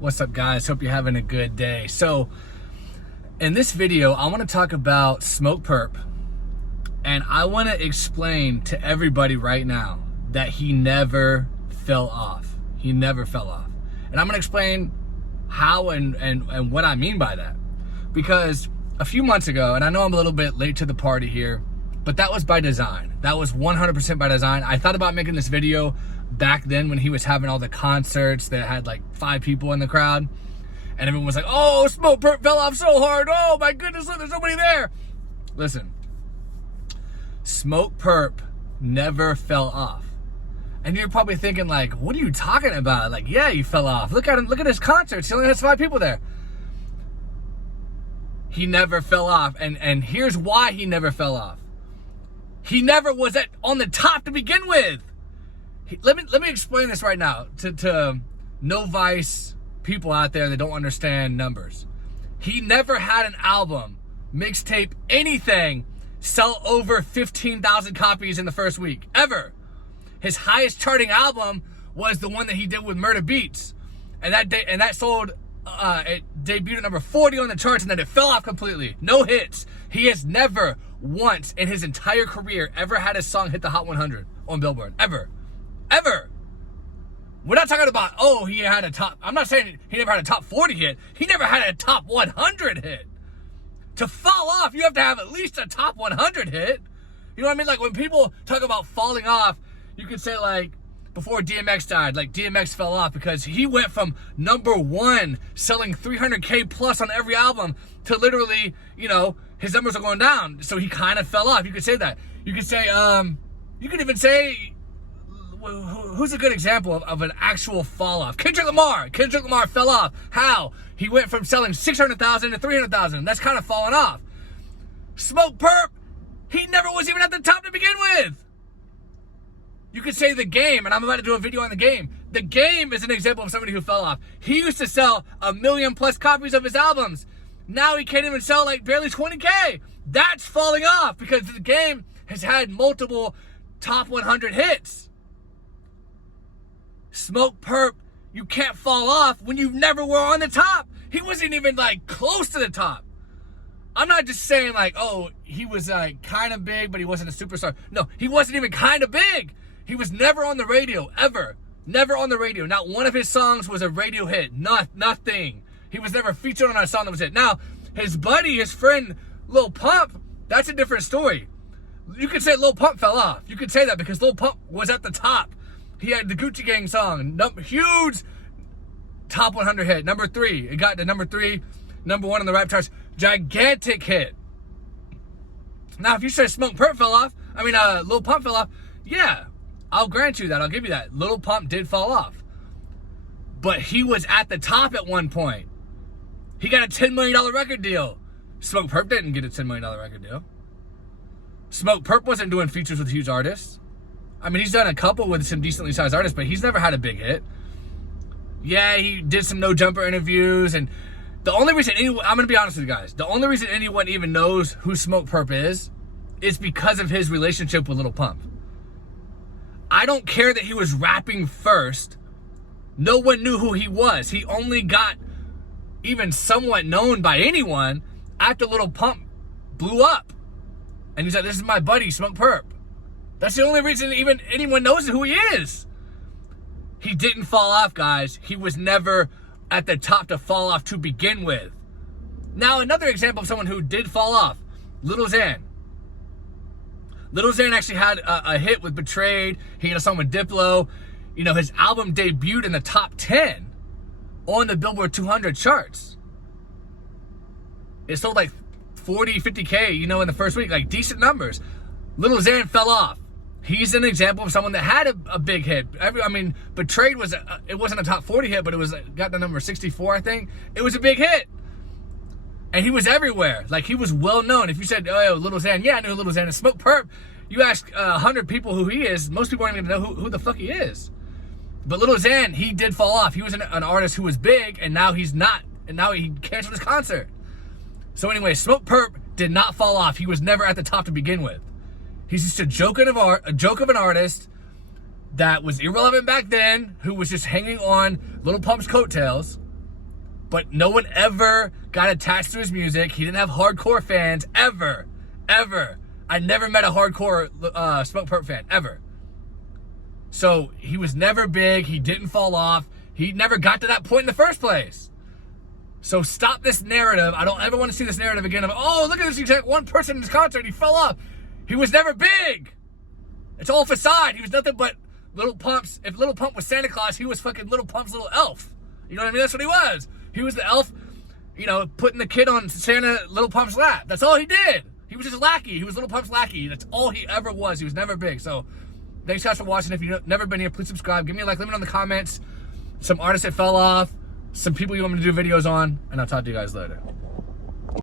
What's up, guys? Hope you're having a good day. So in this video, I want to talk about Smokepurpp, and I want to explain to everybody right now that he never fell off. He never fell off. And I'm going to explain how and what I mean by that. Because a few months ago, and I know I'm a little bit late to the party here, but that was by design. That was 100% by design. I thought about making this video back then when he was having all the concerts that had like 5 people in the crowd. And everyone was like, oh, Smokepurpp fell off so hard. Oh my goodness, look, there's nobody there. Listen, Smokepurpp never fell off. And you're probably thinking like, what are you talking about? Like, yeah, he fell off. Look at him, look at his concerts. He only has 5 people there. He never fell off. And here's why he never fell off. He never was on the top to begin with. Let me explain this right now to novice people out there that don't understand numbers. He never had an album, mixtape, anything sell over 15,000 copies in the first week, ever. His highest charting album was the one that he did with Murder Beats, and that sold. It debuted at number 40 on the charts, and then it fell off completely. No hits. He has never once in his entire career ever had a song hit the Hot 100 on Billboard. Ever. We're not talking about, oh, he had a top. I'm not saying he never had a top 40 hit. He never had a top 100 hit. To fall off, you have to have at least a top 100 hit. You know what I mean? Like when people talk about falling off, you could say like, before DMX died, like DMX fell off because he went from #1 selling 300K plus on every album to literally, you know, his numbers are going down. So he kind of fell off. You could say that. You could say, you could even say, who's a good example of an actual fall off? Kendrick Lamar. Kendrick Lamar fell off. How? He went from selling 600,000 to 300,000. That's kind of falling off. Smokepurpp, he never was even at the top to begin with. You could say The Game, and I'm about to do a video on The Game. The Game is an example of somebody who fell off. He used to sell 1 million plus copies of his albums. Now he can't even sell like barely 20K. That's falling off because The Game has had multiple top 100 hits. Smokepurpp, you can't fall off when you never were on the top. He wasn't even like close to the top. I'm not just saying like, oh, he was like kind of big, but he wasn't a superstar. No, he wasn't even kind of big. He was never on the radio, ever. Never on the radio. Not one of his songs was a radio hit. Nothing. He was never featured on a song that was a hit. Now, his buddy, his friend, Lil Pump, that's a different story. You could say Lil Pump fell off. You could say that because Lil Pump was at the top. He had the Gucci Gang song. Huge top 100 hit. Number 3. It got to number 3. Number 1 on the rap charts. Gigantic hit. Now, if you say Smokepurpp fell off, Lil Pump fell off, yeah. I'll grant you that. I'll give you that. Lil Pump did fall off. But he was at the top at one point. He got a $10 million record deal. Smokepurpp didn't get a $10 million record deal. Smokepurpp wasn't doing features with huge artists. I mean, he's done a couple with some decently sized artists, but he's never had a big hit. Yeah, he did some No Jumper interviews. And the only reason I'm going to be honest with you guys. The only reason anyone even knows who Smokepurpp is because of his relationship with Lil Pump. I don't care that he was rapping first. No one knew who he was. He only got even somewhat known by anyone after Lil Pump blew up. And he's like, this is my buddy, Smokepurpp. That's the only reason even anyone knows who he is. He didn't fall off, guys. He was never at the top to fall off to begin with. Now, another example of someone who did fall off, Lil Xan. Lil Xan actually had a hit with Betrayed. He had a song with Diplo. You know, his album debuted in the top 10 on the Billboard 200 charts. It sold like 40, 50K, you know, in the first week, like decent numbers. Lil Xan fell off. He's an example of someone that had a big hit. Betrayed it wasn't a top 40 hit, but it was got the number 64, I think. It was a big hit. And he was everywhere. Like, he was well known. If you said, oh, Lil Xan, yeah, I knew who Lil Xan is. Smokepurpp, you ask 100 people who he is, most people aren't even going to know who the fuck he is. But Lil Xan, he did fall off. He was an artist who was big, and now he's not. And now he canceled his concert. So anyway, Smokepurpp did not fall off. He was never at the top to begin with. He's just a joke of an artist that was irrelevant back then, who was just hanging on Lil Pump's coattails. But no one ever got attached to his music. He didn't have hardcore fans, ever. I never met a hardcore Smokepurpp fan, ever. So he was never big. He didn't fall off. He never got to that point in the first place. So stop this narrative. I don't ever want to see this narrative again of, oh, look at this, exact one person in his concert, he fell off. He was never big. It's all facade. He was nothing but Little Pump's. If Little Pump was Santa Claus, he was fucking Little Pump's little elf. You know what I mean? That's what he was. He was the elf, you know, putting the kid on Little Pump's lap. That's all he did. He was just lackey. He was Little Pump's lackey. That's all he ever was. He was never big. So thanks guys for watching. If you've never been here, please subscribe. Give me a like. Let me know in the comments some artists that fell off, some people you want me to do videos on, and I'll talk to you guys later.